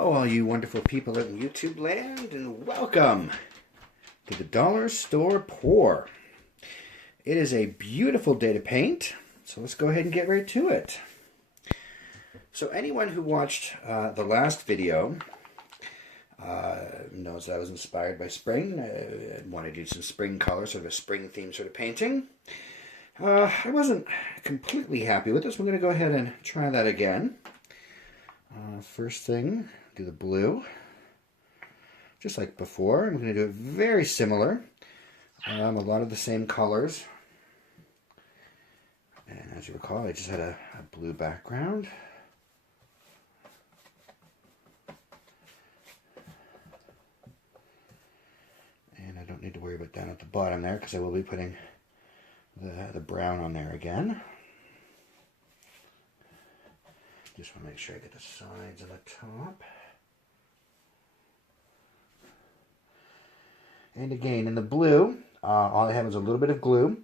Hello, all you wonderful people in YouTube land, and welcome to the Dollar Store Pour. It is a beautiful day to paint, so let's go ahead and get right to it. So anyone who watched the last video knows that I was inspired by spring. I wanted to do some spring colors, sort of a spring theme sort of painting. I wasn't completely happy with this. We're going to go ahead and try that again. First thing, do the blue, just like before. I'm going to do it very similar, a lot of the same colors. And as you recall, I just had a blue background. And I don't need to worry about down at the bottom there because I will be putting the brown on there again. Just want to make sure I get the sides and the top. And again, in the blue, all I had was a little bit of glue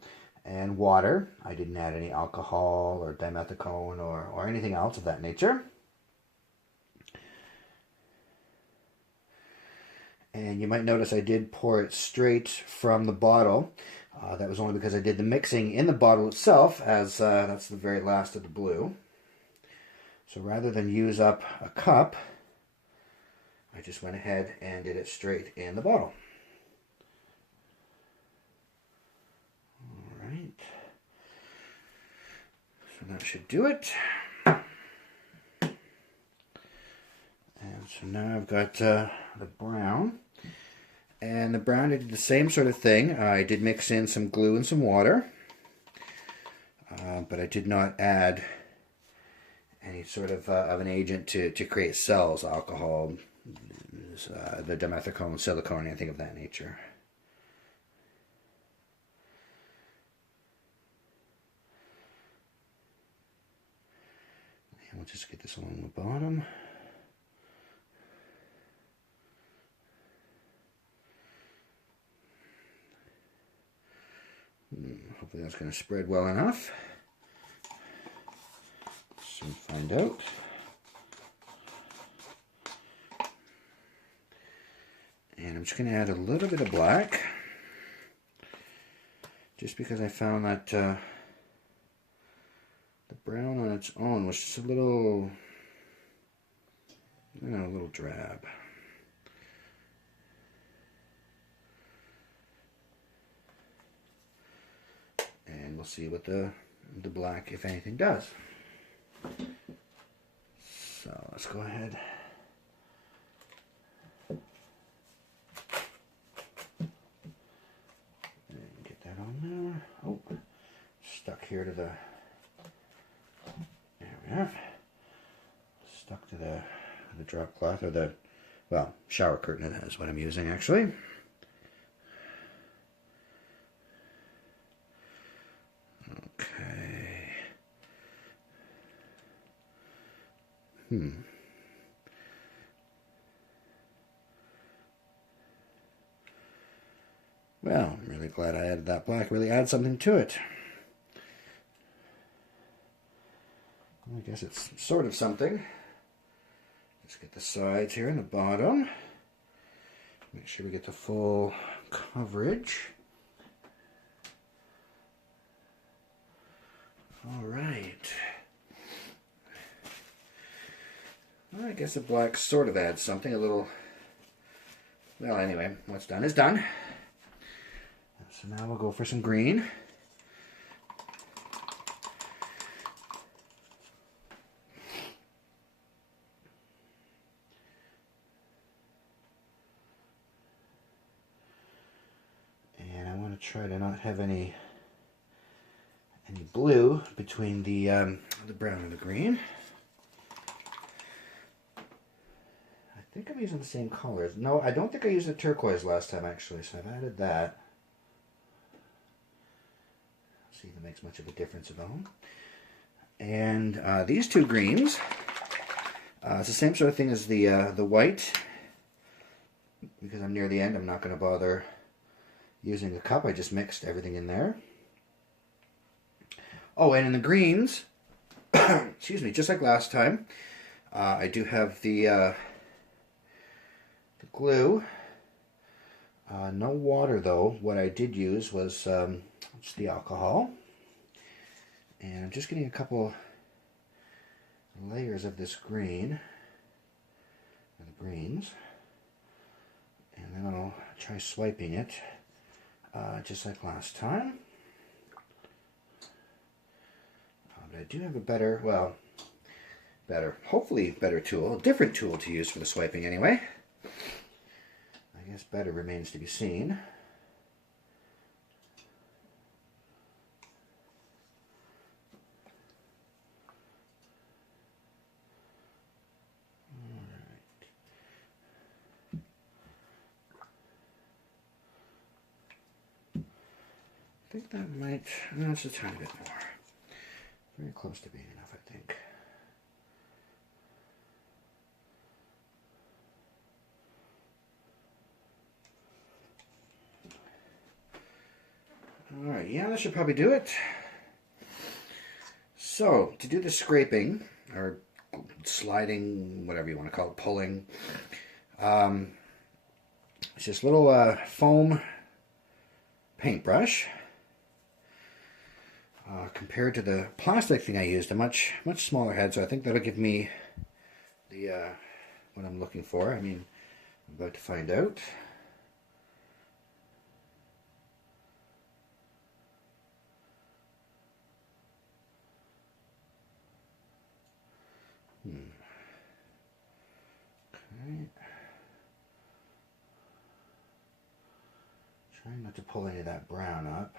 and water. I didn't add any alcohol or dimethicone or anything else of that nature. And you might notice I did pour it straight from the bottle. That was only because I did the mixing in the bottle itself, as that's the very last of the blue. So rather than use up a cup, I just went ahead and did it straight in the bottle. All right. So that should do it. And so now I've got the brown. And the brown, I did the same sort of thing. I did mix in some glue and some water. But I did not add any sort of an agent to create cells, alcohol, the dimethicone, silicone, anything of that nature. And we'll just get this along the bottom. Hopefully that's going to spread well enough. Soon find out. And I'm just going to add a little bit of black, just because I found that the brown on its own was just a little drab. And we'll see what the black, if anything, does. So let's go ahead and get that on there. Oh, stuck here to the, there we are. Stuck to the drop cloth, or the, well, shower curtain is what I'm using actually. Well, I'm really glad I added that black. Really add something to it. I guess it's sort of something. Let's get the sides here and the bottom. Make sure we get the full coverage. All right. Well, I guess the black sort of adds something, a little. Well, anyway, what's done is done. So now we'll go for some green. And I want to try to not have any blue between the brown and the green. I think I'm using the same colors. No, I don't think I used the turquoise last time actually, so I've added that. See if it makes much of a difference at all. And these two greens, it's the same sort of thing as the white. Because I'm near the end, I'm not going to bother using the cup. I just mixed everything in there. Oh, and in the greens, excuse me, just like last time, I do have the the glue. No water though. What I did use was just the alcohol. And I'm just getting a couple layers of this green, or the greens. And then I'll try swiping it, just like last time. But I do have a better, well, hopefully better tool, a different tool to use for the swiping anyway. I guess better remains to be seen. I think that might, no, it's a tiny bit more. Very close to being enough, I think. Alright, yeah, that should probably do it. So, to do the scraping, or sliding, whatever you want to call it, pulling, it's this little foam paintbrush. Compared to the plastic thing I used, a much smaller head, so I think that'll give me the what I'm looking for. I mean, I'm about to find out. Okay. Trying not to pull any of that brown up.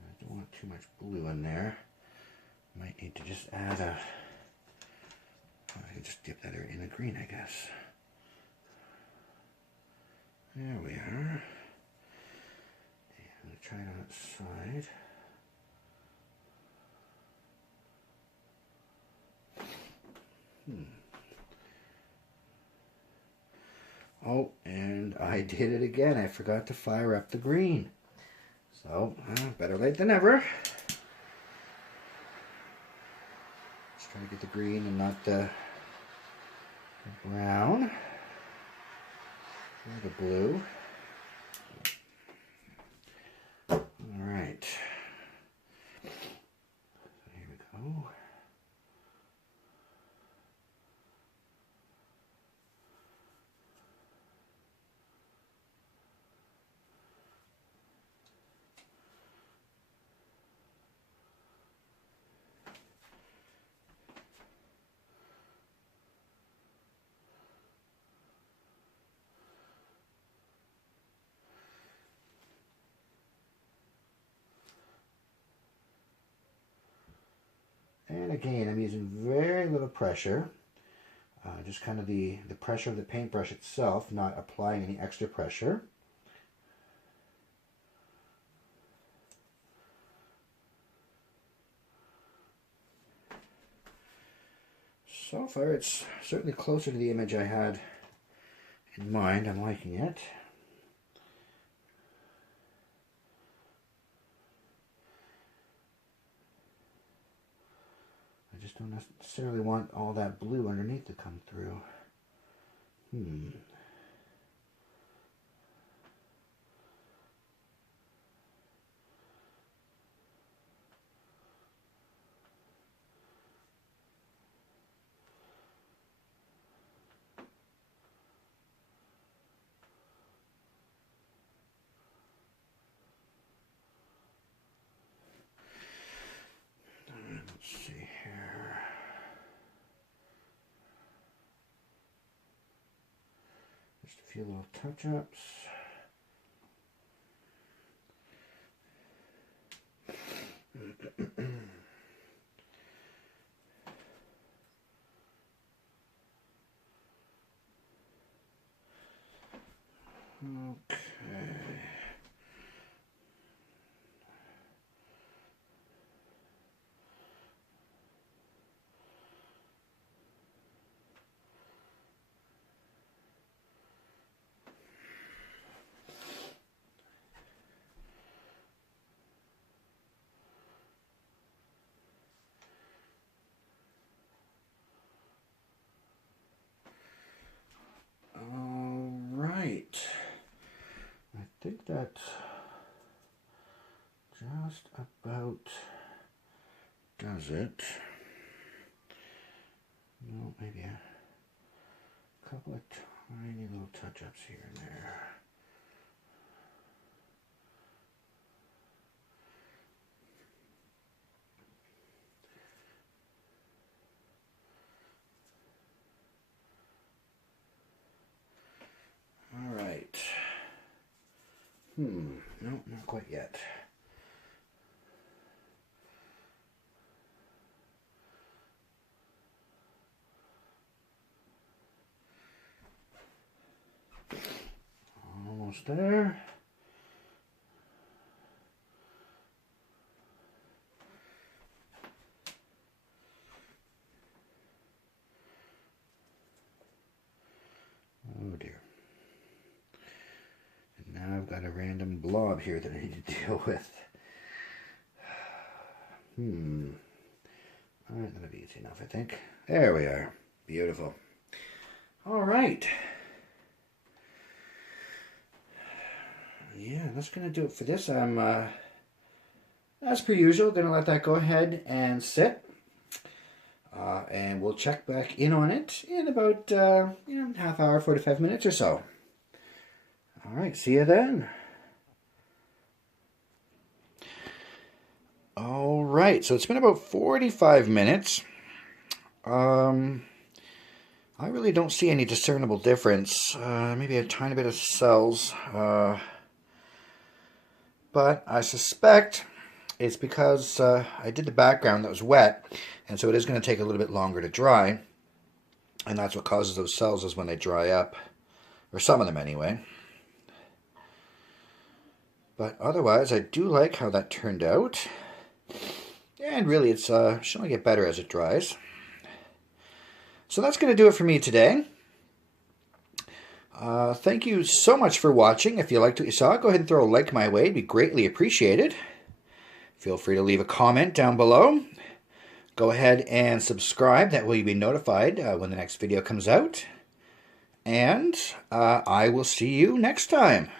I don't want too much blue in there. Might need to just add a, I could just dip that in a green, I guess. There we are. And I'm going to try it on its side. Oh, and I did it again. I forgot to fire up the green. So, better late than never. Let's try to get the green and not the brown. Or the blue. Alright. So here we go. And again, I'm using very little pressure, just kind of the pressure of the paintbrush itself, not applying any extra pressure. So far, it's certainly closer to the image I had in mind. I'm liking it. I just don't necessarily want all that blue underneath to come through. Let's see here. Just a few little touch-ups. Okay. think that just about does it. No, maybe a couple of tiny little touch-ups here and there. All right. No, not quite yet. Almost there. Oh dear. And now I've got a random blob here that I need to deal with. Alright, that'll be easy enough, I think. There we are. Beautiful. Alright. Yeah, that's going to do it for this. I'm, as per usual, going to let that go ahead and sit. And we'll check back in on it in about, half hour, 45 minutes or so. Alright, see you then. Alright, so it's been about 45 minutes. I really don't see any discernible difference. Maybe a tiny bit of cells. But I suspect it's because I did the background that was wet, and so it is going to take a little bit longer to dry. And that's what causes those cells, is when they dry up. Or some of them anyway. But otherwise, I do like how that turned out. And really, it's should only get better as it dries. So that's going to do it for me today. Thank you so much for watching. If you liked what you saw, go ahead and throw a like my way. It'd be greatly appreciated. Feel free to leave a comment down below. Go ahead and subscribe. That way you'll be notified when the next video comes out. And I will see you next time.